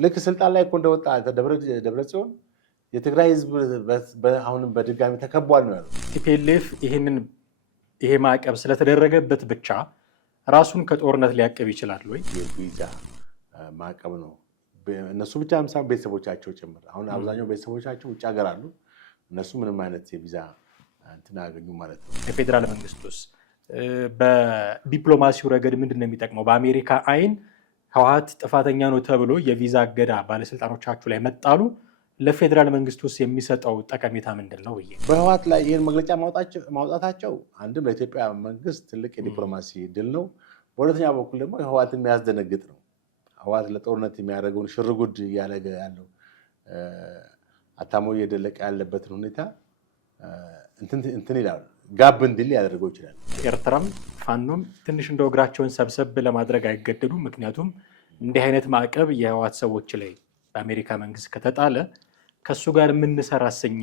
ልክ ስልጣን ላይ እኮ እንደወጣ ደብረ ጽዮን የትግራይ ህዝብ አሁንም በድጋሚ ተከቧል ነው ያለው። ቲፒኤልኤፍ ይሄ ማዕቀብ ስለተደረገበት ብቻ ራሱን ከጦርነት ሊያቀብ ይችላል ወይ? የቪዛ ማዕቀብ ነው እነሱ ብቻ ሳይሆን ቤተሰቦቻቸው ጭምር። አሁን አብዛኛው ቤተሰቦቻቸው ውጭ ሀገር አሉ። እነሱ ምንም አይነት የቪዛ እንትን አያገኙም ማለት ነው። የፌዴራል መንግስቱስ በዲፕሎማሲው ረገድ ምንድን ነው የሚጠቅመው? በአሜሪካ አይን ህወሓት ጥፋተኛ ነው ተብሎ የቪዛ እገዳ ባለስልጣኖቻችሁ ላይ መጣሉ ለፌዴራል መንግስት ውስጥ የሚሰጠው ጠቀሜታ ምንድን ነው? በህወሓት ላይ ይህን መግለጫ ማውጣታቸው አንድም ለኢትዮጵያ መንግስት ትልቅ የዲፕሎማሲ ድል ነው። በሁለተኛ በኩል ደግሞ ህወሓት የሚያስደነግጥ ነው። ህወሓት ለጦርነት የሚያደርገውን ሽርጉድ እያደረገ ያለው አታሞ እየደለቀ ያለበትን ሁኔታ እንትን ይላል ጋብ እንዲል ያደርገው ይችላል። ኤርትራም ፋኖም ትንሽ እንደው እግራቸውን ሰብሰብ ለማድረግ አይገደዱም። ምክንያቱም እንዲህ አይነት ማዕቀብ የህወሓት ሰዎች ላይ በአሜሪካ መንግስት ከተጣለ ከሱ ጋር የምንሰራ እኛ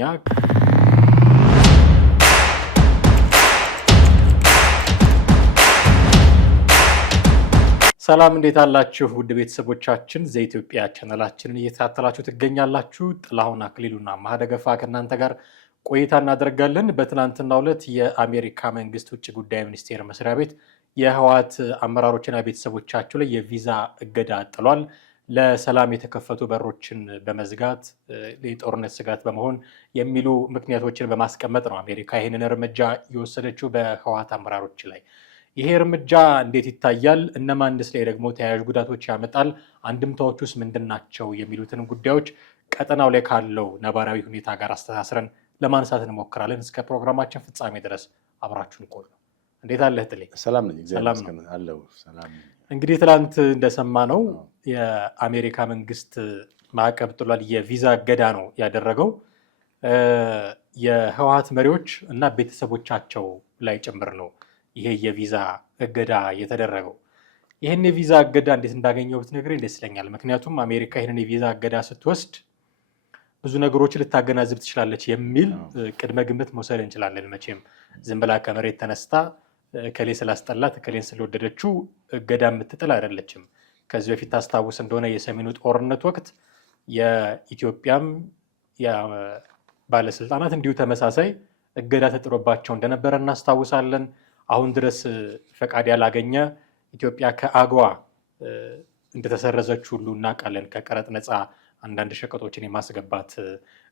ሰላም፣ እንዴት አላችሁ? ውድ ቤተሰቦቻችን ዘኢትዮጵያ ቻናላችንን እየተከታተላችሁ ትገኛላችሁ። ጥላሁን አክሊሉና ማህደገፋ ከእናንተ ጋር ቆይታ እናደርጋለን። በትናንትናው ዕለት የአሜሪካ መንግስት ውጭ ጉዳይ ሚኒስቴር መስሪያ ቤት የህወሓት አመራሮችና ቤተሰቦቻቸው ላይ የቪዛ እገዳ ጥሏል። ለሰላም የተከፈቱ በሮችን በመዝጋት የጦርነት ስጋት በመሆን የሚሉ ምክንያቶችን በማስቀመጥ ነው አሜሪካ ይህንን እርምጃ የወሰደችው በህወሓት አመራሮች ላይ። ይሄ እርምጃ እንዴት ይታያል? እነማንስ ላይ ደግሞ ተያያዥ ጉዳቶች ያመጣል? አንድምታዎች ውስጥ ምንድን ናቸው? የሚሉትን ጉዳዮች ቀጠናው ላይ ካለው ነባራዊ ሁኔታ ጋር አስተሳስረን ለማንሳት እንሞክራለን። እስከ ፕሮግራማችን ፍጻሜ ድረስ አብራችሁን ቆዩ። እንዴት አለህ ጥሌ? ሰላም ነኝ። ሰላም። እንግዲህ ትላንት እንደሰማነው የአሜሪካ መንግስት ማዕቀብ ጥሏል። የቪዛ እገዳ ነው ያደረገው የህወሓት መሪዎች እና ቤተሰቦቻቸው ላይ ጭምር ነው ይሄ የቪዛ እገዳ የተደረገው። ይህን የቪዛ እገዳ እንዴት እንዳገኘው ብትነግረኝ ደስ ይለኛል። ምክንያቱም አሜሪካ ይህንን የቪዛ እገዳ ስትወስድ ብዙ ነገሮችን ልታገናዝብ ትችላለች የሚል ቅድመ ግምት መውሰድ እንችላለን። መቼም ዝም ብላ ከመሬት ተነስታ እከሌ ስላስጠላት እከሌን ስለወደደችው እገዳ የምትጥል አይደለችም። ከዚህ በፊት ታስታውስ እንደሆነ የሰሜኑ ጦርነት ወቅት የኢትዮጵያም ባለስልጣናት እንዲሁ ተመሳሳይ እገዳ ተጥሎባቸው እንደነበረ እናስታውሳለን። አሁን ድረስ ፈቃድ ያላገኘ ኢትዮጵያ ከአግዋ እንደተሰረዘች ሁሉ እናውቃለን። ከቀረጥ ነፃ አንዳንድ ሸቀጦችን የማስገባት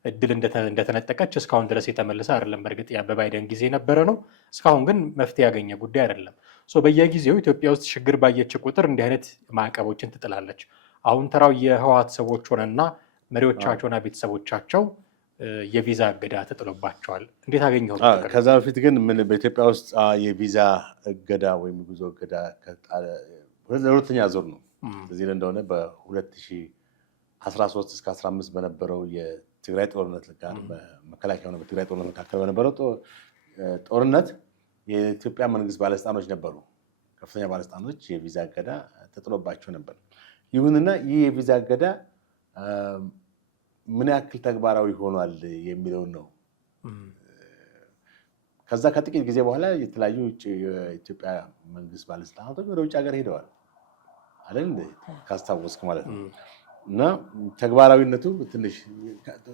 እድል እንደተነጠቀች እስካሁን ድረስ የተመለሰ አይደለም። በእርግጥ በባይደን ጊዜ የነበረ ነው። እስካሁን ግን መፍትሄ ያገኘ ጉዳይ አይደለም። በየጊዜው ኢትዮጵያ ውስጥ ችግር ባየች ቁጥር እንዲህ አይነት ማዕቀቦችን ትጥላለች። አሁን ተራው የህወሓት ሰዎች ሆነና መሪዎቻቸውና ቤተሰቦቻቸው የቪዛ እገዳ ተጥሎባቸዋል። እንዴት አገኘው? ከዛ በፊት ግን በኢትዮጵያ ውስጥ የቪዛ እገዳ ወይም ጉዞ እገዳ ለሁለተኛ ዙር ነው። እዚህ እንደሆነ በ2013 እስከ 15 በነበረው የትግራይ ጦርነት ጋር በመከላከያ ሆነ በትግራይ ጦርነት መካከል በነበረው ጦርነት የኢትዮጵያ መንግስት ባለስልጣኖች ነበሩ፣ ከፍተኛ ባለስልጣኖች የቪዛ እገዳ ተጥሎባቸው ነበር። ይሁንና ይህ የቪዛ እገዳ ምን ያክል ተግባራዊ ሆኗል የሚለውን ነው። ከዛ ከጥቂት ጊዜ በኋላ የተለያዩ የኢትዮጵያ መንግስት ባለስልጣናቶች ወደ ውጭ ሀገር ሄደዋል አይደል? ካስታወስክ ማለት ነው። እና ተግባራዊነቱ ትንሽ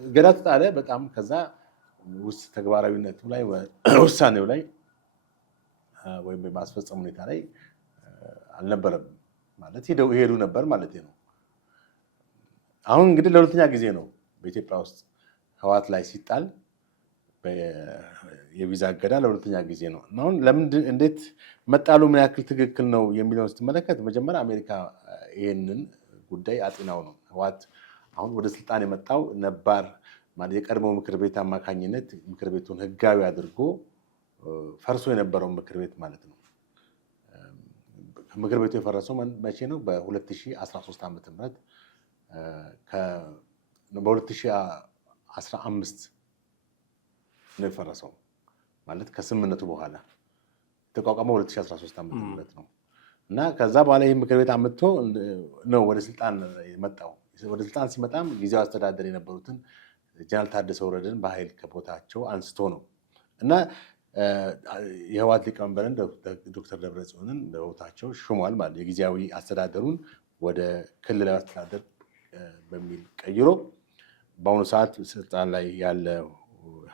እገዳ ተጣለ በጣም። ከዛ ውስጥ ተግባራዊነቱ ላይ ውሳኔው ላይ ወይም በማስፈጸም ሁኔታ ላይ አልነበረም ማለት ሄዱ ነበር ማለት ነው። አሁን እንግዲህ ለሁለተኛ ጊዜ ነው በኢትዮጵያ ውስጥ ህወሓት ላይ ሲጣል የቪዛ እገዳ ለሁለተኛ ጊዜ ነው። አሁን እንዴት መጣሉ ምን ያክል ትክክል ነው የሚለውን ስትመለከት መጀመሪያ አሜሪካ ይህንን ጉዳይ አጤናው ነው። ህወሓት አሁን ወደ ስልጣን የመጣው ነባር ማለት የቀድሞ ምክር ቤት አማካኝነት ምክር ቤቱን ህጋዊ አድርጎ ፈርሶ የነበረውን ምክር ቤት ማለት ነው። ምክር ቤቱ የፈረሰው መቼ ነው? በ2013 ዓ.ም በ2015 ነው የፈረሰው ማለት ከስምምነቱ በኋላ የተቋቋመው 2013 ዓ.ም ነው። እና ከዛ በኋላ ይህ ምክር ቤት አምጥቶ ነው ወደ ስልጣን የመጣው። ወደ ስልጣን ሲመጣም ጊዜያዊ አስተዳደር የነበሩትን ጀነራል ታደሰ ወረደን በኃይል ከቦታቸው አንስቶ ነው እና የህወሓት ሊቀመንበርን ዶክተር ደብረጽዮንን በቦታቸው ሹሟል ማለት የጊዜያዊ አስተዳደሩን ወደ ክልላዊ አስተዳደር በሚል ቀይሮ በአሁኑ ሰዓት ስልጣን ላይ ያለ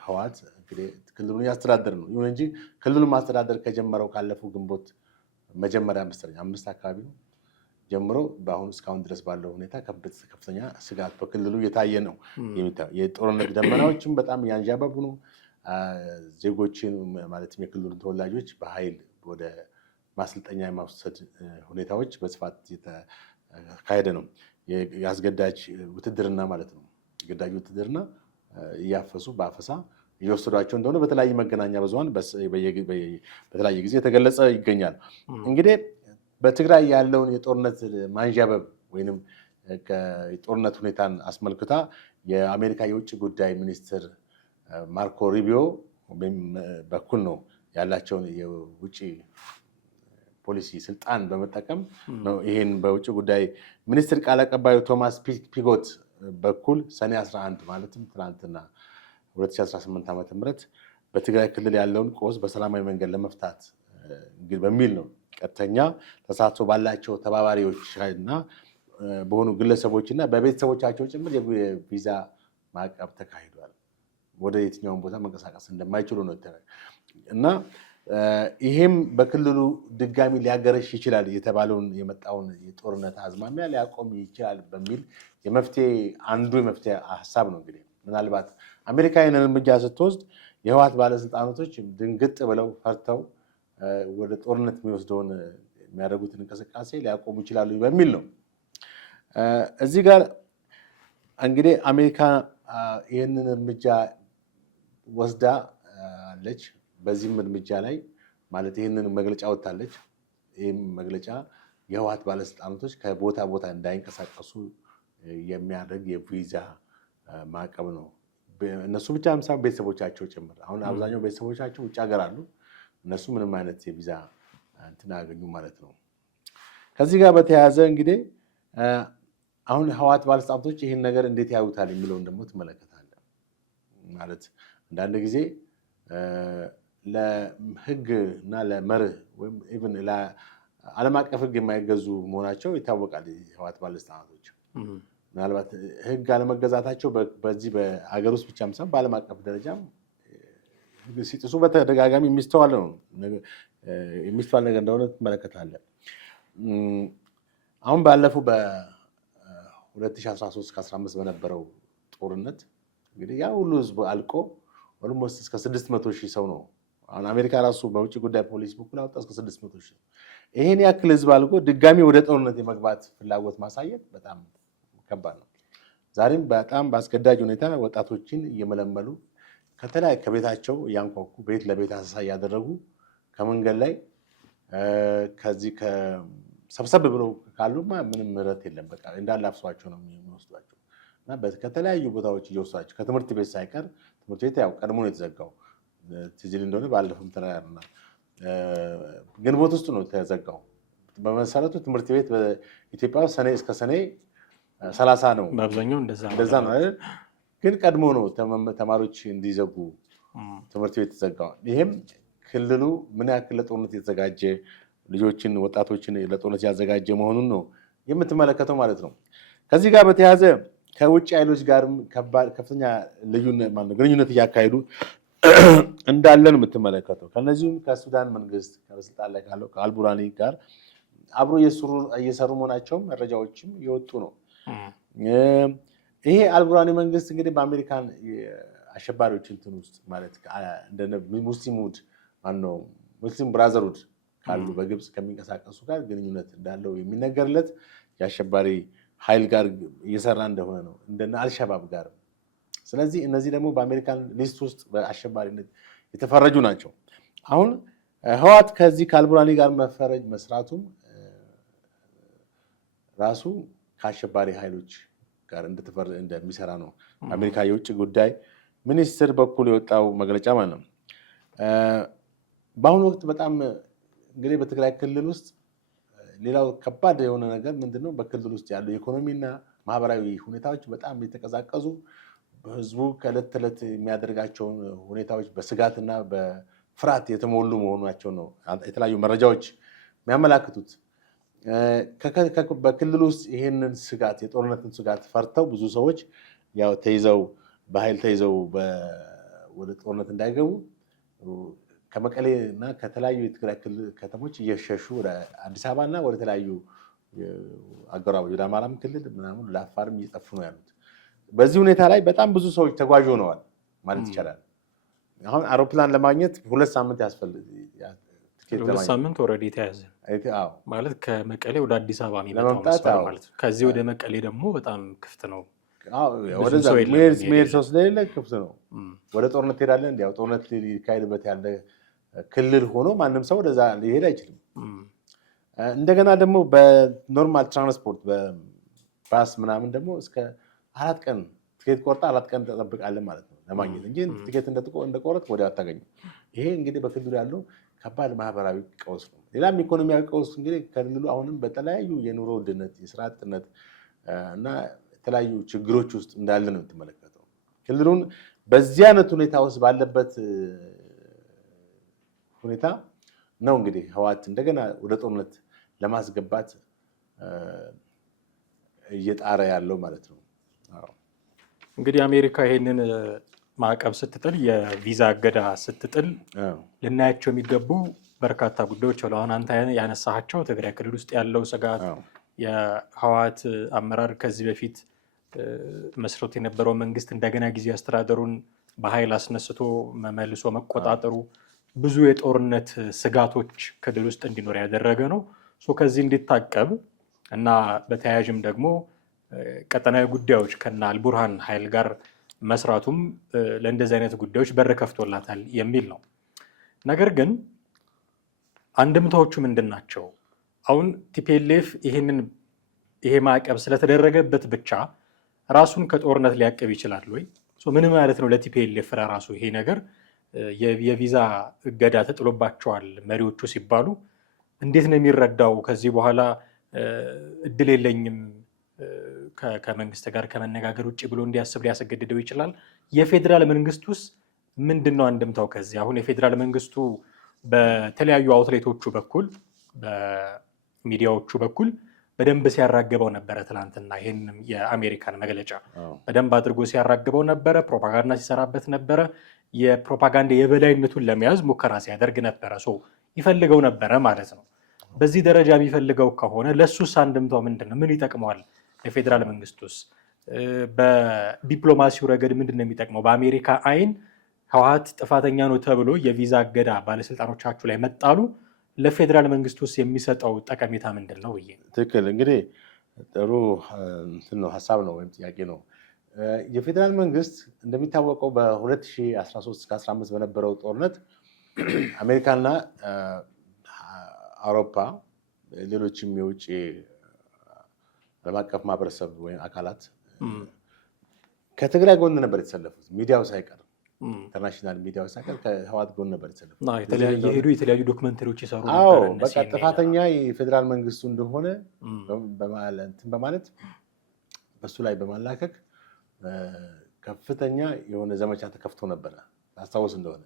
ህወሓት እንግዲህ ክልሉን ያስተዳደር ነው። ይሁን እንጂ ክልሉን ማስተዳደር ከጀመረው ካለፈው ግንቦት መጀመሪያ መሰለኝ 5 አካባቢ ነው ጀምሮ በአሁኑ እስካሁን ድረስ ባለው ሁኔታ ከፍተኛ ስጋት በክልሉ እየታየ ነው። የጦርነት ደመናዎችም በጣም ያንዣበቡ ነው። ዜጎችን ማለትም የክልሉን ተወላጆች በኃይል ወደ ማሰልጠኛ የማውሰድ ሁኔታዎች በስፋት የተካሄደ ነው። የአስገዳጅ ውትድርና ማለት ነው። ግዳጅ ውትድርና እያፈሱ በአፈሳ እየወሰዷቸው እንደሆነ በተለያዩ መገናኛ ብዙሃን በተለያየ ጊዜ የተገለጸ ይገኛል። እንግዲህ በትግራይ ያለውን የጦርነት ማንዣበብ ወይም የጦርነት ሁኔታን አስመልክታ የአሜሪካ የውጭ ጉዳይ ሚኒስትር ማርኮ ሩቢዮ በኩል ነው ያላቸውን የውጭ ፖሊሲ ስልጣን በመጠቀም ነው ይሄን በውጭ ጉዳይ ሚኒስትር ቃል አቀባዩ ቶማስ ፒጎት በኩል ሰኔ 11 ማለትም ትናንትና 2018 ዓ.ም በትግራይ ክልል ያለውን ቀውስ በሰላማዊ መንገድ ለመፍታት በሚል ነው ቀጥተኛ ተሳትፎ ባላቸው ተባባሪዎች እና በሆኑ ግለሰቦችና በቤተሰቦቻቸው ጭምር የቪዛ ማዕቀብ ተካሂዷል። ወደ የትኛውን ቦታ መንቀሳቀስ እንደማይችሉ ነው እና ይሄም በክልሉ ድጋሚ ሊያገረሽ ይችላል የተባለውን የመጣውን የጦርነት አዝማሚያ ሊያቆም ይችላል በሚል አንዱ የመፍትሄ ሀሳብ ነው። እንግዲህ ምናልባት አሜሪካ ይህንን እርምጃ ስትወስድ የህወሓት ባለስልጣናቶች ድንግጥ ብለው ፈርተው ወደ ጦርነት የሚወስደውን የሚያደርጉትን እንቅስቃሴ ሊያቆሙ ይችላሉ በሚል ነው። እዚህ ጋር እንግዲህ አሜሪካ ይህንን እርምጃ ወስዳ አለች። በዚህም እርምጃ ላይ ማለት ይህንን መግለጫ ወጥታለች። ይህም መግለጫ የህወሓት ባለስልጣናቶች ከቦታ ቦታ እንዳይንቀሳቀሱ የሚያደርግ የቪዛ ማዕቀብ ነው። እነሱ ብቻ ሳይሆን ቤተሰቦቻቸው ጭምር። አሁን አብዛኛው ቤተሰቦቻቸው ውጭ ሀገር አሉ። እነሱ ምንም አይነት የቪዛ እንትን አያገኙ ማለት ነው። ከዚህ ጋር በተያያዘ እንግዲህ አሁን ህወሓት ባለስልጣናቶች ይህን ነገር እንዴት ያዩታል የሚለውን ደግሞ ትመለከታለህ። ማለት አንዳንድ ጊዜ ለህግ እና ለመርህ ወይም ኢቭን ለዓለም አቀፍ ህግ የማይገዙ መሆናቸው ይታወቃል። የህወሓት ባለስልጣናቶች ምናልባት ህግ አለመገዛታቸው በዚህ በሀገር ውስጥ ብቻም ሳይሆን በዓለም አቀፍ ደረጃም ሲጥሱ በተደጋጋሚ የሚስተዋል ነገር እንደሆነ ትመለከታለህ። አሁን ባለፈው በ2013-15 በነበረው ጦርነት እንግዲህ ያ ሁሉ ህዝብ አልቆ ኦልሞስት እስከ 600,000 ሰው ነው። አሁን አሜሪካ ራሱ በውጭ ጉዳይ ፖሊሲ በኩል አወጣ እስከ 600,000። ይሄን ያክል ህዝብ አልቆ ድጋሚ ወደ ጦርነት የመግባት ፍላጎት ማሳየት በጣም ከባድ ነው። ዛሬም በጣም በአስገዳጅ ሁኔታ ወጣቶችን እየመለመሉ ከቤታቸው እያንኳኩ ቤት ለቤት አሰሳ እያደረጉ ከመንገድ ላይ ከዚህ ሰብሰብ ብለው ካሉማ ምንም ምህረት የለም። በቃ እንዳለ አፍሷቸው ነው የሚወስዷቸው እና ከተለያዩ ቦታዎች እየወሰዷቸው ከትምህርት ቤት ሳይቀር ትምህርት ቤት ያው ቀድሞ ነው የተዘጋው። ትዝ ይል እንደሆነ ባለፈውም ተናግረናል። ግንቦት ውስጥ ነው የተዘጋው። በመሰረቱ ትምህርት ቤት በኢትዮጵያ ውስጥ ሰኔ እስከ ሰኔ 30 ነው። በአብዛኛው እንደዛ ነው አይደል? ግን ቀድሞ ነው ተማሪዎች እንዲዘጉ ትምህርት ቤት የተዘጋው። ይሄም ክልሉ ምን ያክል ለጦርነት የተዘጋጀ ልጆችን ወጣቶችን ለጦርነት ያዘጋጀ መሆኑን ነው የምትመለከተው ማለት ነው። ከዚህ ጋር በተያያዘ ከውጭ ኃይሎች ጋርም ከፍተኛ ግንኙነት እያካሄዱ እንዳለ ነው የምትመለከተው። ከነዚሁም ከሱዳን መንግስት ከስልጣን ላይ ካለው ከአልቡራኒ ጋር አብሮ እየሰሩ መሆናቸውም መረጃዎችም የወጡ ነው። ይሄ አልቡራኒ መንግስት እንግዲህ በአሜሪካን አሸባሪዎች እንትን ውስጥ ማለት ሙስሊም ብራዘርሁድ ካሉ በግብፅ ከሚንቀሳቀሱ ጋር ግንኙነት እንዳለው የሚነገርለት የአሸባሪ ኃይል ጋር እየሰራ እንደሆነ ነው እንደነ አልሸባብ ጋር። ስለዚህ እነዚህ ደግሞ በአሜሪካን ሊስት ውስጥ በአሸባሪነት የተፈረጁ ናቸው። አሁን ህወሓት ከዚህ ከአልቡራኒ ጋር መስራቱም ራሱ ከአሸባሪ ኃይሎች ጋር እንደሚሰራ ነው አሜሪካ የውጭ ጉዳይ ሚኒስትር በኩል የወጣው መግለጫ ማለት ነው። በአሁኑ ወቅት በጣም እንግዲህ በትግራይ ክልል ውስጥ ሌላው ከባድ የሆነ ነገር ምንድነው? በክልል ውስጥ ያሉ የኢኮኖሚና ማህበራዊ ሁኔታዎች በጣም የተቀዛቀዙ፣ ህዝቡ ከዕለት ተዕለት የሚያደርጋቸውን ሁኔታዎች በስጋትና በፍርሃት የተሞሉ መሆናቸው ነው የተለያዩ መረጃዎች የሚያመላክቱት። በክልል ውስጥ ይሄንን ስጋት የጦርነትን ስጋት ፈርተው ብዙ ሰዎች ያው ተይዘው በኃይል ተይዘው ወደ ጦርነት እንዳይገቡ ከመቀሌ እና ከተለያዩ የትግራይ ክልል ከተሞች እየሸሹ ወደ አዲስ አበባ እና ወደ ተለያዩ አጎራባች ወደ አማራም ክልል ምናምን ለአፋርም እየጠፉ ነው ያሉት። በዚህ ሁኔታ ላይ በጣም ብዙ ሰዎች ተጓዥ ሆነዋል ማለት ይቻላል። አሁን አውሮፕላን ለማግኘት 2 ሳምንት ያስፈልጋል። 2 ሳምንት ኦልሬዲ ተያዘ ማለት ከመቀሌ ወደ አዲስ አበባ ለመምጣት ማለት ነው። ከዚህ ወደ መቀሌ ደግሞ በጣም ክፍት ነው። ወደዛ መሄድ ሰው ስለሌለ ክፍት ነው። ወደ ጦርነት ትሄዳለህ እንዲያው ጦርነት ሊካሄድበት ያለ ክልል ሆኖ ማንም ሰው ወደዛ ሊሄድ አይችልም። እንደገና ደግሞ በኖርማል ትራንስፖርት በባስ ምናምን ደግሞ እስከ 4 ቀን ትኬት ቆርጣ 4 ቀን ተጠብቃለህ ማለት ነው ለማግኘት እንጂ ትኬት እንደቆረጥ ወዲያው አታገኝም። ይሄ እንግዲህ በክልሉ ያለው ከባድ ማህበራዊ ቀውስ ነው። ሌላም ኢኮኖሚያዊ ቀውስ እንግዲህ ክልሉ አሁንም በተለያዩ የኑሮ ውድነት፣ የስራ አጥነት እና የተለያዩ ችግሮች ውስጥ እንዳለ ነው የምትመለከተው። ክልሉን በዚህ አይነት ሁኔታ ውስጥ ባለበት ሁኔታ ነው እንግዲህ ህወሓት እንደገና ወደ ጦርነት ለማስገባት እየጣረ ያለው ማለት ነው። እንግዲህ አሜሪካ ይሄንን ማዕቀብ ስትጥል የቪዛ እገዳ ስትጥል ልናያቸው የሚገቡ በርካታ ጉዳዮች አሉ። አሁን አንተ ያነሳቸው ትግራይ ክልል ውስጥ ያለው ስጋት፣ የህወሓት አመራር ከዚህ በፊት መስርቶ የነበረው መንግስት እንደገና ጊዜ አስተዳደሩን በኃይል አስነስቶ መልሶ መቆጣጠሩ ብዙ የጦርነት ስጋቶች ክልል ውስጥ እንዲኖር ያደረገ ነው። ከዚህ እንዲታቀብ እና በተያያዥም ደግሞ ቀጠናዊ ጉዳዮች ከና አልቡርሃን ኃይል ጋር መስራቱም ለእንደዚህ አይነት ጉዳዮች በር ከፍቶላታል የሚል ነው። ነገር ግን አንድምታዎቹ ምንድን ናቸው? አሁን ቲፒኤልኤፍ ይሄ ማዕቀብ ስለተደረገበት ብቻ ራሱን ከጦርነት ሊያቀብ ይችላል ወይ? ምን ማለት ነው ለቲፒኤልኤፍ ራሱ ይሄ ነገር? የቪዛ እገዳ ተጥሎባቸዋል መሪዎቹ ሲባሉ እንዴት ነው የሚረዳው? ከዚህ በኋላ እድል የለኝም ከመንግስት ጋር ከመነጋገር ውጭ ብሎ እንዲያስብ ሊያስገድደው ይችላል። የፌዴራል መንግስት ውስጥ ምንድን ነው አንድምታው? ከዚህ አሁን የፌዴራል መንግስቱ በተለያዩ አውትሌቶቹ በኩል በሚዲያዎቹ በኩል በደንብ ሲያራግበው ነበረ። ትናንትና ይህን የአሜሪካን መግለጫ በደንብ አድርጎ ሲያራግበው ነበረ። ፕሮፓጋንዳ ሲሰራበት ነበረ። የፕሮፓጋንዳ የበላይነቱን ለመያዝ ሙከራ ሲያደርግ ነበረ። ይፈልገው ነበረ ማለት ነው። በዚህ ደረጃ የሚፈልገው ከሆነ ለእሱስ አንድምታው ምንድን ነው? ምን ይጠቅመዋል? የፌዴራል መንግስቱስ በዲፕሎማሲው ረገድ ምንድን ነው የሚጠቅመው? በአሜሪካ አይን ህወሓት ጥፋተኛ ነው ተብሎ የቪዛ እገዳ ባለስልጣኖቻችሁ ላይ መጣሉ ለፌዴራል መንግስት ውስጥ የሚሰጠው ጠቀሜታ ምንድን ነው? ትክክል። እንግዲህ ጥሩ ሀሳብ ነው ወይም ጥያቄ ነው። የፌዴራል መንግስት እንደሚታወቀው በ2013 እስከ 15 በነበረው ጦርነት አሜሪካና አውሮፓ ሌሎችም የውጭ ዓለም አቀፍ ማህበረሰብ ወይም አካላት ከትግራይ ጎን ነበር የተሰለፉት። ሚዲያው ሳይቀር ኢንተርናሽናል ሚዲያው ሳይቀር ከህወሓት ጎን ነበር የተሰለፉት። የተለያዩ ዶክመንተሪዎች ይሰሩ ነበር። በቃ ጥፋተኛ የፌዴራል መንግስቱ እንደሆነ በማለት በሱ ላይ በማላከክ ከፍተኛ የሆነ ዘመቻ ተከፍቶ ነበረ ታስታውስ እንደሆነ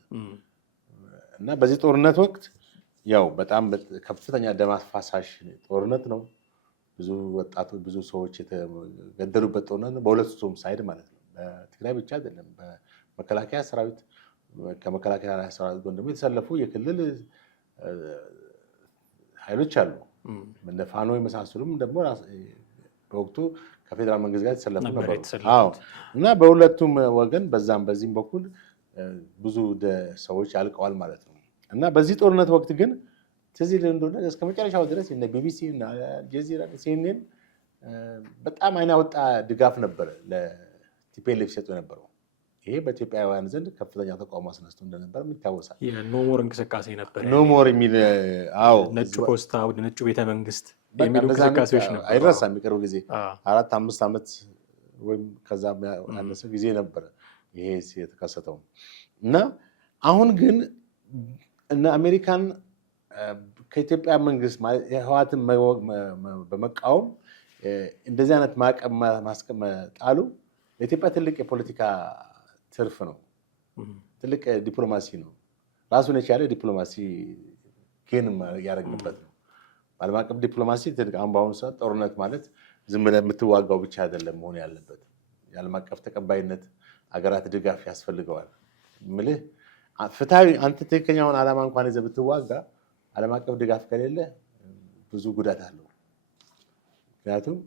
እና በዚህ ጦርነት ወቅት ያው በጣም ከፍተኛ ደም አፋሳሽ ጦርነት ነው። ብዙ ወጣቶች ብዙ ሰዎች የተገደሉበት ጦርነት ነው። በሁለቱም ሳይድ ማለት ነው። በትግራይ ብቻ አይደለም። በመከላከያ ሰራዊት ከመከላከያ ሰራዊት ጎን ደግሞ የተሰለፉ የክልል ኃይሎች አሉ። እንደ ፋኖ የመሳሰሉም ደግሞ በወቅቱ ከፌዴራል መንግስት ጋር የተሰለፉ ነበሩ። እና በሁለቱም ወገን በዛም በዚህም በኩል ብዙ ሰዎች አልቀዋል ማለት ነው። እና በዚህ ጦርነት ወቅት ግን ትዝ ይልህ እንደሆነ እስከ መጨረሻው ድረስ እነ ቢቢሲ እና አልጀዚራ ሲኤንኤን በጣም አይናወጣ ድጋፍ ነበረ ለቲፒኤልኤፍ ሲሰጡ የነበረው። ይሄ በኢትዮጵያውያን ዘንድ ከፍተኛ ተቃውሞ አስነስቶ እንደነበር ይታወሳል። ኖሞር እንቅስቃሴ ነበር። ኖሞር የሚል ነጩ ፖስታ ወደ ነጩ ቤተመንግስት የሚሉ እንቅስቃሴዎች ነበር። አይረሳም። የሚቀርብ ጊዜ 4-5 ዓመት ወይም ከዛ ያነሰ ጊዜ ነበረ ይሄ የተከሰተው። እና አሁን ግን እነ አሜሪካን ከኢትዮጵያ መንግስት ህወሓትን በመቃወም እንደዚህ አይነት ማዕቀብ ማስቀመጣሉ ለኢትዮጵያ ትልቅ የፖለቲካ ትርፍ ነው። ትልቅ ዲፕሎማሲ ነው። ራሱን የቻለ ዲፕሎማሲ ጌን ያደረግንበት ነው። በዓለም አቀፍ ዲፕሎማሲ አሁን በአሁኑ ሰዓት ጦርነት ማለት ዝም ብለህ የምትዋጋው ብቻ አይደለም መሆን ያለበት። የዓለም አቀፍ ተቀባይነት አገራት ድጋፍ ያስፈልገዋል። ምልህ ፍትሐዊ አንተ ትክክለኛውን ዓላማ እንኳን ይዘህ ብትዋጋ ዓለም አቀፍ ድጋፍ ከሌለ ብዙ ጉዳት አለው። ምክንያቱም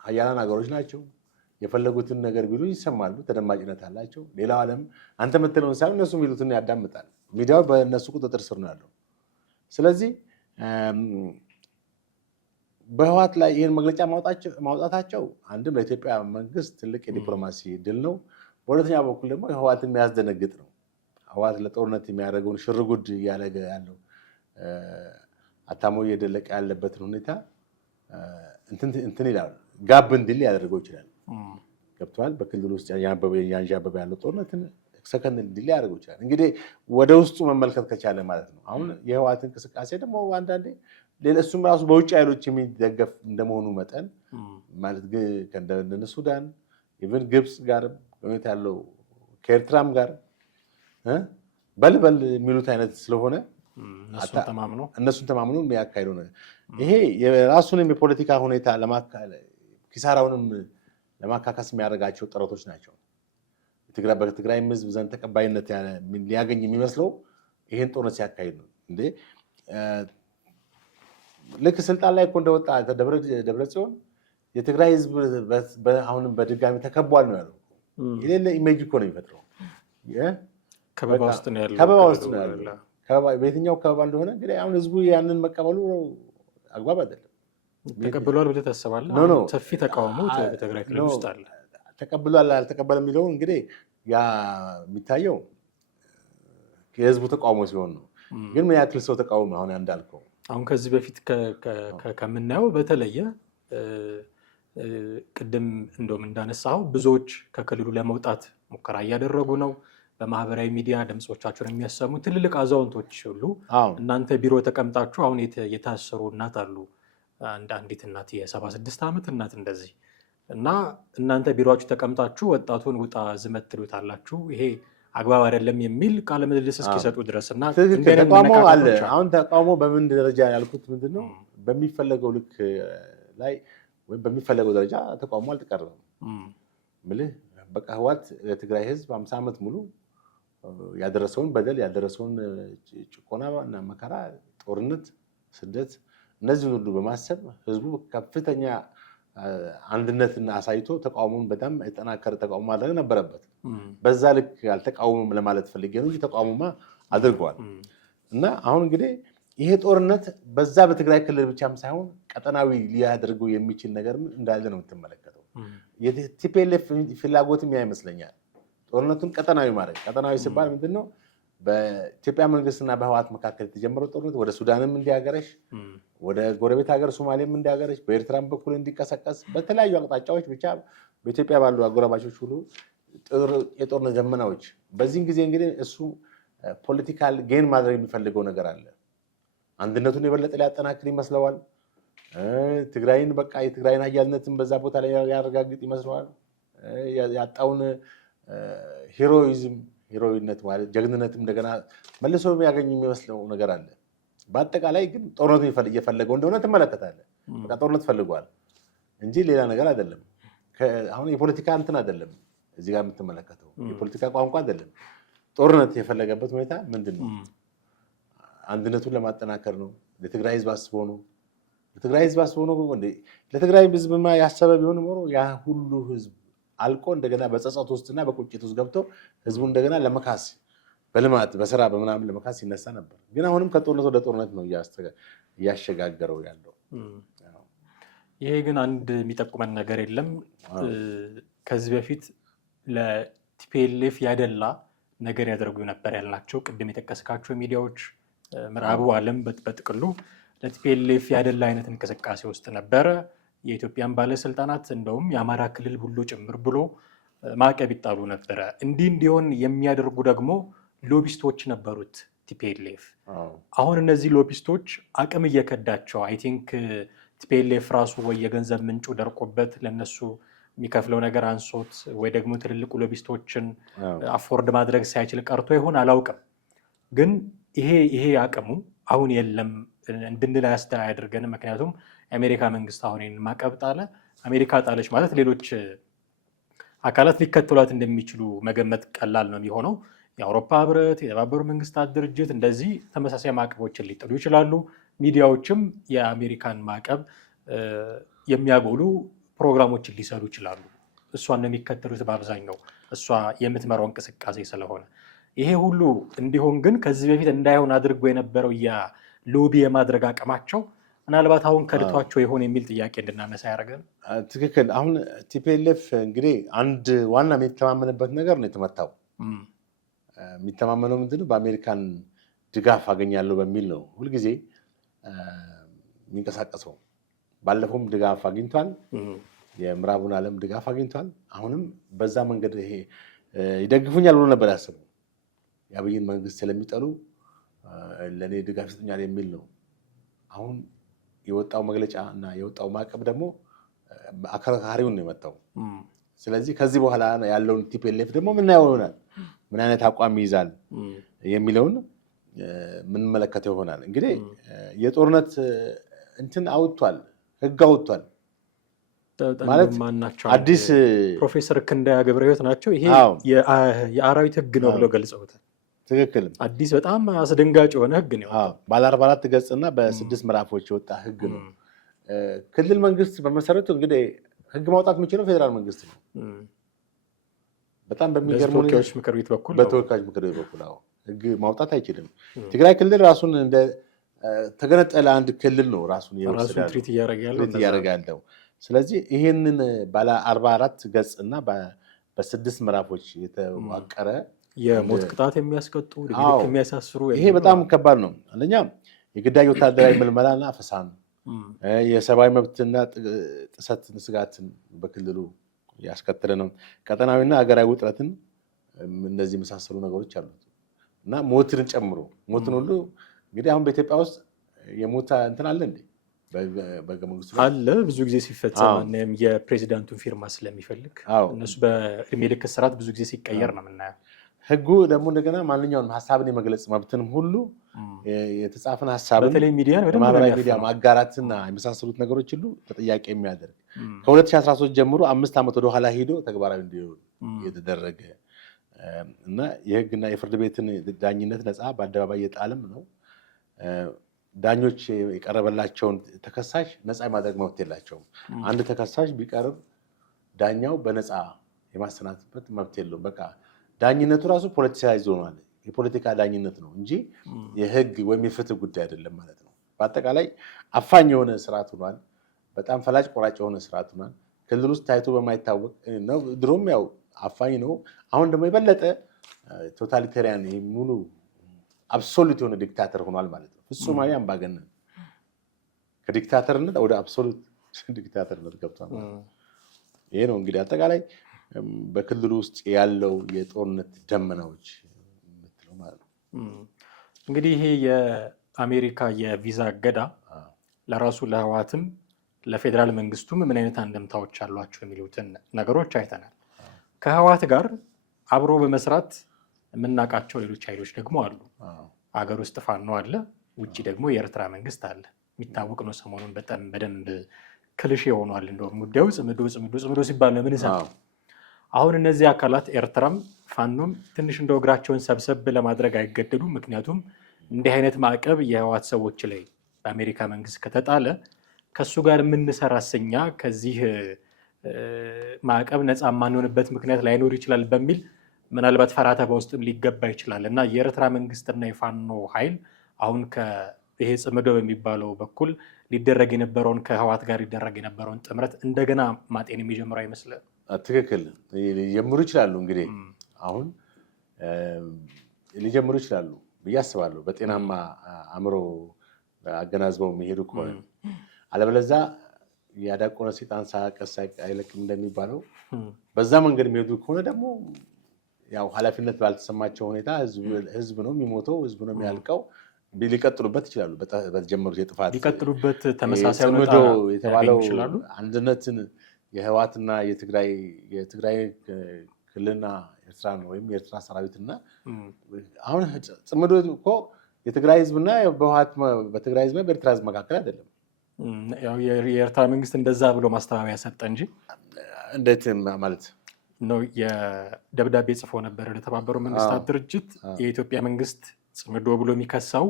ሀያላን ሀገሮች ናቸው። የፈለጉትን ነገር ቢሉ ይሰማሉ፣ ተደማጭነት አላቸው። ሌላው ዓለም አንተ የምትለውን ሳይሆን እነሱ የሚሉትን ያዳምጣል። ሚዲያው በእነሱ ቁጥጥር ስር ነው ያለው። ስለዚህ በህወሓት ላይ ይህን መግለጫ ማውጣታቸው አንድም ለኢትዮጵያ መንግስት ትልቅ የዲፕሎማሲ ድል ነው። በሁለተኛ በኩል ደግሞ ህወሓትን የሚያስደነግጥ ነው። ህወሓት ለጦርነት የሚያደርገውን ሽርጉድ እያደረገ ያለው አታሞ እየደለቀ ያለበትን ሁኔታ እንትን ይላል፣ ጋብ እንዲል ሊያደርገው ይችላል። ገብተዋል። በክልል ውስጥ ያንዣበበ ያለው ጦርነትን ሰከንድ እንዲል ሊያደርገው ይችላል። እንግዲህ ወደ ውስጡ መመልከት ከቻለ ማለት ነው። አሁን የህወሓት እንቅስቃሴ ደግሞ አንዳንዴ እሱም ራሱ በውጭ ኃይሎች የሚደገፍ እንደመሆኑ መጠን ማለት ከእንደ ሱዳን ኢቨን ግብፅ ጋር ሁኔታ ያለው ከኤርትራም ጋር በልበል የሚሉት አይነት ስለሆነ እነሱን ተማምኖ የሚያካሂዱ ነው። ይሄ የራሱንም የፖለቲካ ሁኔታ ኪሳራውንም ለማካካስ የሚያደርጋቸው ጥረቶች ናቸው። በትግራይ ህዝብ ዘንድ ተቀባይነት ሊያገኝ የሚመስለው ይሄን ጦርነት ሲያካሂድ ነው። እንዴ ልክ ስልጣን ላይ እኮ እንደወጣ ደብረጽዮን የትግራይ ህዝብ አሁንም በድጋሚ ተከቧል ነው ያለው። የሌለ ኢሜጅ እኮ ነው የሚፈጥረው። ከበባ ውስጥ ነው ያለው። በየትኛው ከበባ እንደሆነ እንግዲህ አሁን ህዝቡ ያንን መቀበሉ አግባብ አይደለም። ተቀብሏል ብለህ ታስባለህ? ሰፊ ተቃውሞ በትግራይ ክልል ውስጥ አለ። ተቀብሏል አልተቀበለም የሚለውን እንግዲህ ያ የሚታየው የህዝቡ ተቃውሞ ሲሆን ነው። ግን ምን ያክል ሰው ተቃውሞ አሁን እንዳልከው አሁን ከዚህ በፊት ከምናየው በተለየ ቅድም እንደውም እንዳነሳው ብዙዎች ከክልሉ ለመውጣት ሙከራ እያደረጉ ነው። በማህበራዊ ሚዲያ ድምፆቻቸውን የሚያሰሙ ትልልቅ አዛውንቶች ሁሉ እናንተ ቢሮ ተቀምጣችሁ አሁን የታሰሩ እናት አሉ። አንዲት እናት የ76 ዓመት እናት እንደዚህ እና እናንተ ቢሮችሁ ተቀምጣችሁ ወጣቱን ውጣ ዝመት ትሉታላችሁ፣ ይሄ አግባብ አይደለም የሚል ቃለ ምልልስ እስኪሰጡ ድረስ እና ተቃውሞ አለ። አሁን ተቃውሞ በምን ደረጃ ያልኩት ምንድን ነው? በሚፈለገው ልክ ላይ ወይም በሚፈለገው ደረጃ ተቃውሞ አልተቀረበም። ምልህ በቃ ህወሓት ለትግራይ ህዝብ 50 ዓመት ሙሉ ያደረሰውን በደል ያደረሰውን ጭቆና እና መከራ፣ ጦርነት፣ ስደት እነዚህን ሁሉ በማሰብ ህዝቡ ከፍተኛ አንድነትን አሳይቶ ተቃውሞን በጣም የጠናከረ ተቃውሞ ማድረግ ነበረበት። በዛ ልክ አልተቃወሙም ለማለት ፈልጌ ነው እንጂ ተቃውሞማ አድርገዋል። እና አሁን እንግዲህ ይሄ ጦርነት በዛ በትግራይ ክልል ብቻም ሳይሆን ቀጠናዊ ሊያደርገው የሚችል ነገር እንዳለ ነው የምትመለከተው። የቲፒኤልኤፍ ፍላጎትም ያ ይመስለኛል፣ ጦርነቱን ቀጠናዊ ማድረግ። ቀጠናዊ ሲባል ምንድን ነው? በኢትዮጵያ መንግስትና በህወሓት መካከል የተጀመረው ጦርነት ወደ ሱዳንም እንዲያገረሽ፣ ወደ ጎረቤት ሀገር ሶማሌም እንዲያገረሽ፣ በኤርትራም በኩል እንዲቀሰቀስ፣ በተለያዩ አቅጣጫዎች ብቻ በኢትዮጵያ ባሉ አጎራባቾች ሁሉ የጦርነት ዘመናዎች። በዚህን ጊዜ እንግዲህ እሱ ፖለቲካል ጌን ማድረግ የሚፈልገው ነገር አለ። አንድነቱን የበለጠ ሊያጠናክር ይመስለዋል። ትግራይን በቃ የትግራይን ሀያልነትን በዛ ቦታ ላይ ያረጋግጥ ይመስለዋል። ያጣውን ሂሮይነት ማለት ጀግንነትም እንደገና መልሶ የሚያገኝ የሚመስለው ነገር አለ። በአጠቃላይ ግን ጦርነቱን እየፈለገው እንደሆነ ትመለከታለህ። በቃ ጦርነት ፈልጓል እንጂ ሌላ ነገር አይደለም። አሁን የፖለቲካ እንትን አይደለም እዚህ ጋር የምትመለከተው፣ የፖለቲካ ቋንቋ አይደለም። ጦርነት የፈለገበት ሁኔታ ምንድን ነው? አንድነቱን ለማጠናከር ነው። ለትግራይ ህዝብ አስቦ ነው። ለትግራይ ህዝብ አስቦ ነው። ለትግራይ ህዝብማ ያሰበ ቢሆን ኖሮ ያ ሁሉ ህዝብ አልቆ እንደገና በጸጸት ውስጥና በቁጭት ውስጥ ገብቶ ህዝቡ እንደገና ለመካስ በልማት በስራ በምናምን ለመካስ ይነሳ ነበር። ግን አሁንም ከጦርነት ወደ ጦርነት ነው እያሸጋገረው ያለው። ይሄ ግን አንድ የሚጠቁመን ነገር የለም። ከዚህ በፊት ለቲፒኤልኤፍ ያደላ ነገር ያደርጉ ነበር ያልናቸው ቅድም የጠቀስካቸው ሚዲያዎች ምዕራቡ ዓለም በጥቅሉ ለቲፒኤልኤፍ ያደላ አይነት እንቅስቃሴ ውስጥ ነበረ። የኢትዮጵያን ባለስልጣናት እንደውም የአማራ ክልል ሁሉ ጭምር ብሎ ማዕቀብ ይጣሉ ነበረ። እንዲህ እንዲሆን የሚያደርጉ ደግሞ ሎቢስቶች ነበሩት ቲፒኤልኤፍ። አሁን እነዚህ ሎቢስቶች አቅም እየከዳቸው አይ ቲንክ ቲፒኤልኤፍ ራሱ ወይ የገንዘብ ምንጩ ደርቆበት ለነሱ የሚከፍለው ነገር አንሶት ወይ ደግሞ ትልልቁ ሎቢስቶችን አፎርድ ማድረግ ሳይችል ቀርቶ ይሆን አላውቅም። ግን ይሄ አቅሙ አሁን የለም እንድንል አያደርገንም። ምክንያቱም የአሜሪካ መንግስት አሁን ይህን ማዕቀብ ጣለ፣ አሜሪካ ጣለች ማለት ሌሎች አካላት ሊከተሏት እንደሚችሉ መገመት ቀላል ነው የሚሆነው። የአውሮፓ ህብረት፣ የተባበሩት መንግስታት ድርጅት እንደዚህ ተመሳሳይ ማዕቀቦችን ሊጥሉ ይችላሉ። ሚዲያዎችም የአሜሪካን ማዕቀብ የሚያጎሉ ፕሮግራሞችን ሊሰሩ ይችላሉ። እሷን ነው የሚከተሉት በአብዛኛው እሷ የምትመራው እንቅስቃሴ ስለሆነ። ይሄ ሁሉ እንዲሆን ግን ከዚህ በፊት እንዳይሆን አድርጎ የነበረው ሎቢ የማድረግ አቅማቸው ምናልባት አሁን ከድቷቸው ይሆን የሚል ጥያቄ እንድናነሳ ያደርገን። ትክክል። አሁን ቲፒኤልኤፍ እንግዲህ አንድ ዋና የሚተማመንበት ነገር ነው የተመታው። የሚተማመነው ምንድን ነው? በአሜሪካን ድጋፍ አገኛለሁ በሚል ነው ሁልጊዜ የሚንቀሳቀሰው። ባለፈውም ድጋፍ አግኝቷል፣ የምዕራቡን ዓለም ድጋፍ አግኝቷል። አሁንም በዛ መንገድ ይሄ ይደግፉኛል ብሎ ነበር ያስበው። የአብይን መንግስት ስለሚጠሉ ለእኔ ድጋፍ ይሰጡኛል የሚል ነው። አሁን የወጣው መግለጫ እና የወጣው ማዕቀብ ደግሞ አከራካሪውን ነው የመጣው። ስለዚህ ከዚህ በኋላ ያለውን ቲፒኤልኤፍ ደግሞ ምናየው ይሆናል፣ ምን አይነት አቋም ይይዛል የሚለውን ምንመለከተው ይሆናል። እንግዲህ የጦርነት እንትን አውጥቷል፣ ህግ አውጥቷል ማለት አዲስ ፕሮፌሰር ክንዳያ ገብረሕይወት ናቸው። ይሄ የአራዊት ህግ ነው ብለው ገልጸውታል። ትክክል። አዲስ በጣም አስደንጋጭ የሆነ ህግ ነው። ባለ 44 ገጽ እና በ6 ምዕራፎች የወጣ ህግ ነው። ክልል መንግስት በመሰረቱ እንግዲህ ህግ ማውጣት የሚችለው ፌዴራል መንግስት ነው። በጣም በሚገርም በተወካዮች ምክር ቤት በኩል ህግ ማውጣት አይችልም። ትግራይ ክልል ራሱን እንደ ተገነጠለ አንድ ክልል ነው ራሱን ትሪት እያደረገ ያለው። ስለዚህ ይህንን ባለ 44 ገጽ እና በ6 ምዕራፎች የተዋቀረ የሞት ቅጣት የሚያስቀጡ የሚያሳስሩ ይሄ በጣም ከባድ ነው። አንደኛ የግዳጅ ወታደራዊ ምልመላና አፈሳን፣ የሰብአዊ መብትና ጥሰትን ስጋትን በክልሉ ያስከተለ ነው። ቀጠናዊና ሀገራዊ ውጥረትን፣ እነዚህ የመሳሰሉ ነገሮች አሉት እና ሞትን ጨምሮ ሞትን ሁሉ እንግዲህ አሁን በኢትዮጵያ ውስጥ የሞት እንትን አለ እንዴ? በህገ መንግስቱ አለ። ብዙ ጊዜ ሲፈጸም የፕሬዚዳንቱን ፊርማ ስለሚፈልግ እነሱ በእድሜ ልክ እስራት ብዙ ጊዜ ሲቀየር ነው የምናየው። ህጉ ደግሞ እንደገና ማንኛውንም ሀሳብን የመግለጽ መብትንም ሁሉ የተጻፈን ሀሳብን በተለይ ማህበራዊ ሚዲያ ማጋራትና የመሳሰሉት ነገሮች ሁሉ ተጠያቂ የሚያደርግ ከ2013 ጀምሮ 5 ዓመት ወደኋላ ሄዶ ተግባራዊ እንዲሆን የተደረገ እና የህግና የፍርድ ቤትን ዳኝነት ነፃ በአደባባይ የጣለም ነው። ዳኞች የቀረበላቸውን ተከሳሽ ነፃ የማድረግ መብት የላቸውም። አንድ ተከሳሽ ቢቀርብ ዳኛው በነፃ የማሰናበት መብት የለውም። በቃ ዳኝነቱ ራሱ ፖለቲሳይዝ ሆኗል። የፖለቲካ ዳኝነት ነው እንጂ የህግ ወይም የፍትህ ጉዳይ አይደለም ማለት ነው። በአጠቃላይ አፋኝ የሆነ ስርዓት ሆኗል። በጣም ፈላጭ ቆራጭ የሆነ ስርዓት ሆኗል። ክልል ውስጥ ታይቶ በማይታወቅ ነው። ድሮም ያው አፋኝ ነው። አሁን ደግሞ የበለጠ ቶታሊታሪያን ሙሉ አብሶሉት የሆነ ዲክታተር ሆኗል ማለት ነው። ፍጹማዊ አምባገነን ከዲክታተርነት ወደ አብሶሉት ዲክታተርነት ገብቷል። ይሄ ነው እንግዲህ አጠቃላይ በክልሉ ውስጥ ያለው የጦርነት ደመናዎች የምትለው ማለት ነው። እንግዲህ ይሄ የአሜሪካ የቪዛ እገዳ ለራሱ ለህወሓትም ለፌዴራል መንግስቱም ምን አይነት አንድምታዎች አሏቸው የሚሉትን ነገሮች አይተናል። ከህወሓት ጋር አብሮ በመስራት የምናውቃቸው ሌሎች ኃይሎች ደግሞ አሉ። አገር ውስጥ ፋኖ አለ፣ ውጭ ደግሞ የኤርትራ መንግስት አለ። የሚታወቅ ነው። ሰሞኑን በጣም በደንብ ክልሽ ሆኗል። እንደውም ጉዳዩ ጽምዶ ሲባል ነው የምንሰማው። አሁን እነዚህ አካላት ኤርትራም ፋኖም ትንሽ እንደው እግራቸውን ሰብሰብ ለማድረግ አይገደዱም። ምክንያቱም እንዲህ አይነት ማዕቀብ የህወሓት ሰዎች ላይ በአሜሪካ መንግስት ከተጣለ ከሱ ጋር የምንሰራ እኛ ከዚህ ማዕቀብ ነፃ የማንሆንበት ምክንያት ላይኖር ይችላል በሚል ምናልባት ፈራተ በውስጥም ሊገባ ይችላል እና የኤርትራ መንግስትና የፋኖ ኃይል አሁን ይሄ ጽምዶ በሚባለው በኩል ሊደረግ የነበረውን ከህወሓት ጋር ሊደረግ የነበረውን ጥምረት እንደገና ማጤን የሚጀምረው አይመስልም? ትክክል። ሊጀምሩ ይችላሉ። እንግዲህ አሁን ሊጀምሩ ይችላሉ ብዬ አስባለሁ። በጤናማ አእምሮ አገናዝበው የሚሄዱ ከሆነ አለበለዚያ ያዳቆነ ሰይጣን ሳያቀስ አይለቅም እንደሚባለው በዛ መንገድ የሚሄዱ ከሆነ ደግሞ ያው ኃላፊነት ባልተሰማቸው ሁኔታ ህዝብ ነው የሚሞተው፣ ህዝብ ነው የሚያልቀው። ሊቀጥሉበት ይችላሉ። በተጀመሩት የጥፋት ሊቀጥሉበት ተመሳሳይ ጽምዶ የተባለው አንድነትን የህወሓትና የትግራይ ክልልና ኤርትራን ወይም የኤርትራ ሰራዊትና አሁን ጽምዶ እኮ የትግራይ ህዝብና በትግራይ ህዝብና በኤርትራ ህዝብ መካከል አይደለም። ያው የኤርትራ መንግስት እንደዛ ብሎ ማስተባበያ ሰጠ እንጂ እንዴት ማለት ነው? የደብዳቤ ጽፎ ነበር ለተባበሩ መንግስታት ድርጅት። የኢትዮጵያ መንግስት ጽምዶ ብሎ የሚከሳው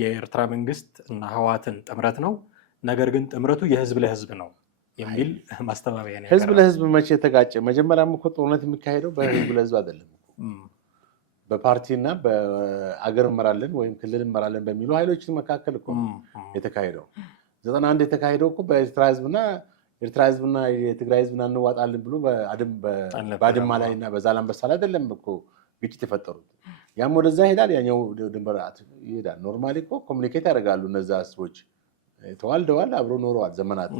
የኤርትራ መንግስት እና ህወሓትን ጥምረት ነው። ነገር ግን ጥምረቱ የህዝብ ለህዝብ ነው የሚል ማስተባበያ ነው። ህዝብ ለህዝብ መቼ ተጋጨ? መጀመሪያም እኮ ጦርነት የሚካሄደው በህዝብ ለህዝብ አይደለም። በፓርቲና በአገር እመራለን ወይም ክልል እመራለን በሚሉ ኃይሎች መካከል እኮ የተካሄደው 91 የተካሄደው እኮ በኤርትራ ህዝብና የትግራይ ህዝብና እንዋጣለን ብሎ በአድማ ላይ እና በዛላምበሳ ላይ አይደለም እኮ ግጭት የፈጠሩት። ያም ወደዛ ይሄዳል፣ ያኛው ድንበር ይሄዳል። ኖርማሊ እኮ ኮሚኒኬት ያደርጋሉ እነዛ ህዝቦች፣ ተዋልደዋል፣ አብሮ ኖረዋል ዘመናት።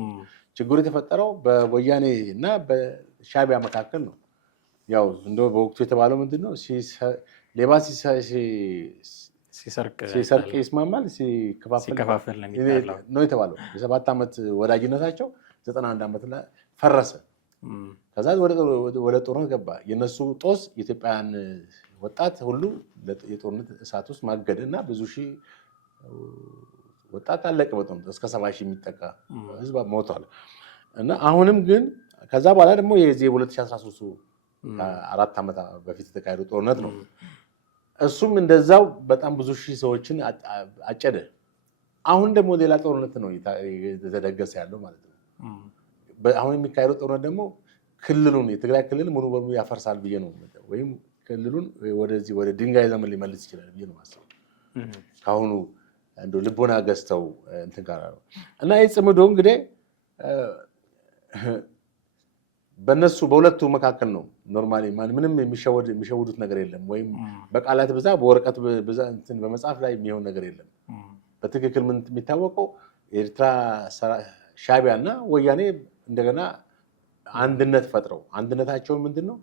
ችግሩ የተፈጠረው በወያኔ እና በሻዕቢያ መካከል ነው። ያው እንደው በወቅቱ የተባለው ምንድነው ሌባ ሲሰርቅ ይስማማል፣ ሲከፋፈል ነው የተባለው። የ7 ዓመት ወዳጅነታቸው 91 ዓመት ላይ ፈረሰ። ከዛ ወደ ጦርነት ገባ። የነሱ ጦስ የኢትዮጵያን ወጣት ሁሉ የጦርነት እሳት ውስጥ ማገደ እና ብዙ ሺህ ወጣት አለቀ በጦርነት። እስከ 70 ሺህ የሚጠጋ ህዝብ ሞቷል። እና አሁንም ግን ከዛ በኋላ ደግሞ የዚህ 2013 4 ዓመት በፊት የተካሄደው ጦርነት ነው። እሱም እንደዛው በጣም ብዙ ሺህ ሰዎችን አጨደ። አሁን ደግሞ ሌላ ጦርነት ነው የተደገሰ ያለው ማለት ነው። አሁን የሚካሄደው ጦርነት ደግሞ ክልሉን የትግራይ ክልል ሙሉ በሙሉ ያፈርሳል ብዬ ነው፣ ወይም ክልሉን ወደዚህ ወደ ድንጋይ ዘመን ሊመልስ ይችላል ብዬ ነው ማሰብ። ከአሁኑ እንደው ልቦና ገዝተው እንትን ጋር ነው እና የጽምዶ እንግዲህ በነሱ በሁለቱ መካከል ነው። ኖርማሊ ምንም የሚሸውዱት ነገር የለም። ወይም በቃላት ብዛት በወረቀት ብዛት እንትን በመጽሐፍ ላይ የሚሆን ነገር የለም። በትክክል ምን የሚታወቀው የኤርትራ ሻዕቢያ እና ወያኔ እንደገና አንድነት ፈጥረው አንድነታቸውን ምንድነው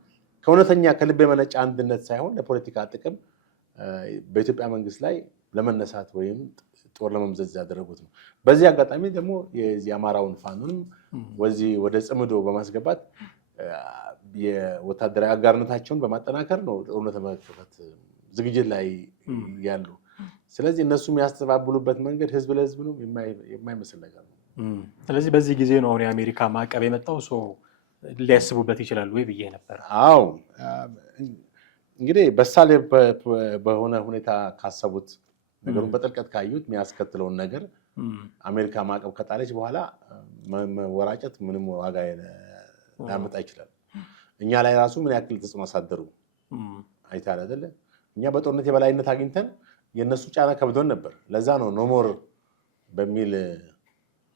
ከእውነተኛ ከልብ የመነጨ አንድነት ሳይሆን ለፖለቲካ ጥቅም በኢትዮጵያ መንግስት ላይ ለመነሳት ወይም ጦር ለመምዘዝ ያደረጉት ነው። በዚህ አጋጣሚ ደግሞ የዚህ አማራውን ፋኖንም ወደ ጽምዶ በማስገባት የወታደራዊ አጋርነታቸውን በማጠናከር ነው ጦርነት ለመክፈት ዝግጅት ላይ ያሉ። ስለዚህ እነሱ የሚያስተባብሉበት መንገድ ህዝብ ለህዝብ ነው፣ የማይመስል ነገር ነው። ስለዚህ በዚህ ጊዜ ነው አሁን የአሜሪካ ማዕቀብ የመጣው። ሊያስቡበት ይችላሉ ወይ ብዬ ነበር። አዎ እንግዲህ በሳሌ በሆነ ሁኔታ ካሰቡት ነገሩን በጥልቀት ካዩት የሚያስከትለውን ነገር አሜሪካ ማዕቀብ ከጣለች በኋላ መወራጨት ምንም ዋጋ ሊያመጣ ይችላል። እኛ ላይ ራሱ ምን ያክል ተጽዕኖ አሳደሩ አይታል አይደለ? እኛ በጦርነት የበላይነት አግኝተን የእነሱ ጫና ከብዶን ነበር። ለዛ ነው ኖሞር በሚል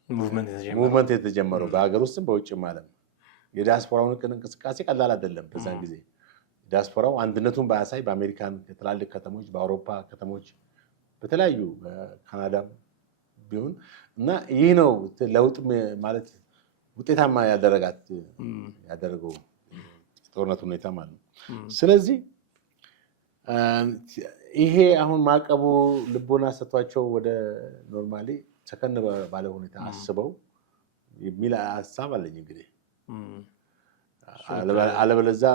ሙቭመንት የተጀመረው በሀገር ውስጥም በውጭም ዓለም። የዲያስፖራውን እንቅስቃሴ ቀላል አይደለም። በዛን ጊዜ ዲያስፖራው አንድነቱን ባያሳይ በአሜሪካን ትላልቅ ከተሞች፣ በአውሮፓ ከተሞች፣ በተለያዩ በካናዳም ቢሆን እና ይህ ነው ለውጥ ማለት ውጤታማ ያደረገው ጦርነት ሁኔታ ማለት ነው። ስለዚህ ይሄ አሁን ማዕቀቡ ልቦና ሰጥቷቸው ወደ ኖርማሊ ሰከን ባለ ሁኔታ አስበው የሚል ሀሳብ አለኝ። እንግዲህ አለበለዚያ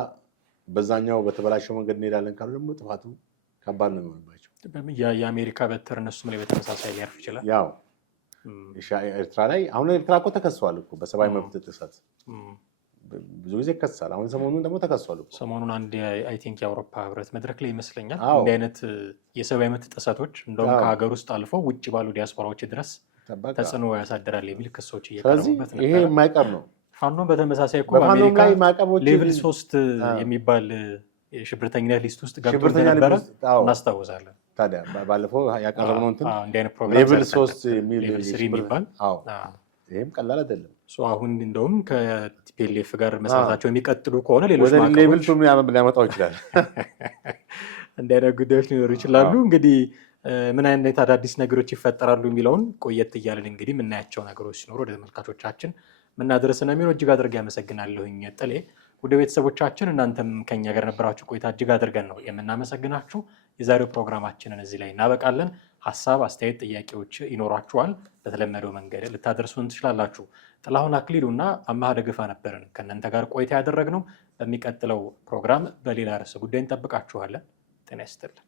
በዛኛው በተበላሸው መንገድ እንሄዳለን ካሉ ደግሞ ጥፋቱ ከባድ ነው የሚሆንባቸው። የአሜሪካ በትር እነሱም ላይ በተመሳሳይ ሊያርፍ ይችላል። ያው ኤርትራ ላይ አሁን ኤርትራ እኮ ተከሷል እኮ በሰብአዊ መብት ጥሰት ብዙ ጊዜ ይከሳል። አሁን ሰሞኑን ደግሞ ተከሷል እኮ። ሰሞኑን አንድ አይ ቲንክ የአውሮፓ ህብረት መድረክ ላይ ይመስለኛል እንዲህ አይነት የሰብአዊ መብት ጥሰቶች እንደውም ከሀገር ውስጥ አልፎ ውጭ ባሉ ዲያስፖራዎች ድረስ ተጽዕኖ ያሳድራል የሚል ክሶች እየቀረቡበት ነበር። ይሄ የማይቀር ነው። ፋኖ በተመሳሳይ እኮ በአሜሪካ ሌቭል 3 የሚባል የሽብርተኝነት ሊስት ውስጥ ገብቶ እንደነበረ እናስታውሳለን። ታዲያ ባለፈው ያቀረብነው እንትን ሌቭል 3 የሚባል ይሄም ቀላል አይደለም። አሁን እንደውም ከቲፒኤልኤፍ ጋር መስራታቸው የሚቀጥሉ ከሆነ ሌሎች ሌቭል 2 ሊያመጣው ይችላል። እንዲህ አይነት ጉዳዮች ሊኖሩ ይችላሉ። እንግዲህ ምን አይነት አዳዲስ ነገሮች ይፈጠራሉ የሚለውን ቆየት እያለን እንግዲህ የምናያቸው ነገሮች ሲኖሩ ወደ ተመልካቾቻችን ምናደርስ ነው የሚሆነው። እጅግ አድርጌ ያመሰግናለሁኝ ጥሌ። ወደ ቤተሰቦቻችን እናንተም ከኛ ጋር ነበራችሁ ቆይታ እጅግ አድርገን ነው የምናመሰግናችሁ። የዛሬው ፕሮግራማችንን እዚህ ላይ እናበቃለን። ሀሳብ፣ አስተያየት፣ ጥያቄዎች ይኖራችኋል። በተለመደው መንገድ ልታደርሱን ትችላላችሁ። ጥላሁን አክሊሉና አማሃ ደገፋ ነበርን ከእናንተ ጋር ቆይታ ያደረግነው። በሚቀጥለው ፕሮግራም በሌላ ርዕሰ ጉዳይ እንጠብቃችኋለን። ጤና ይስጥልን።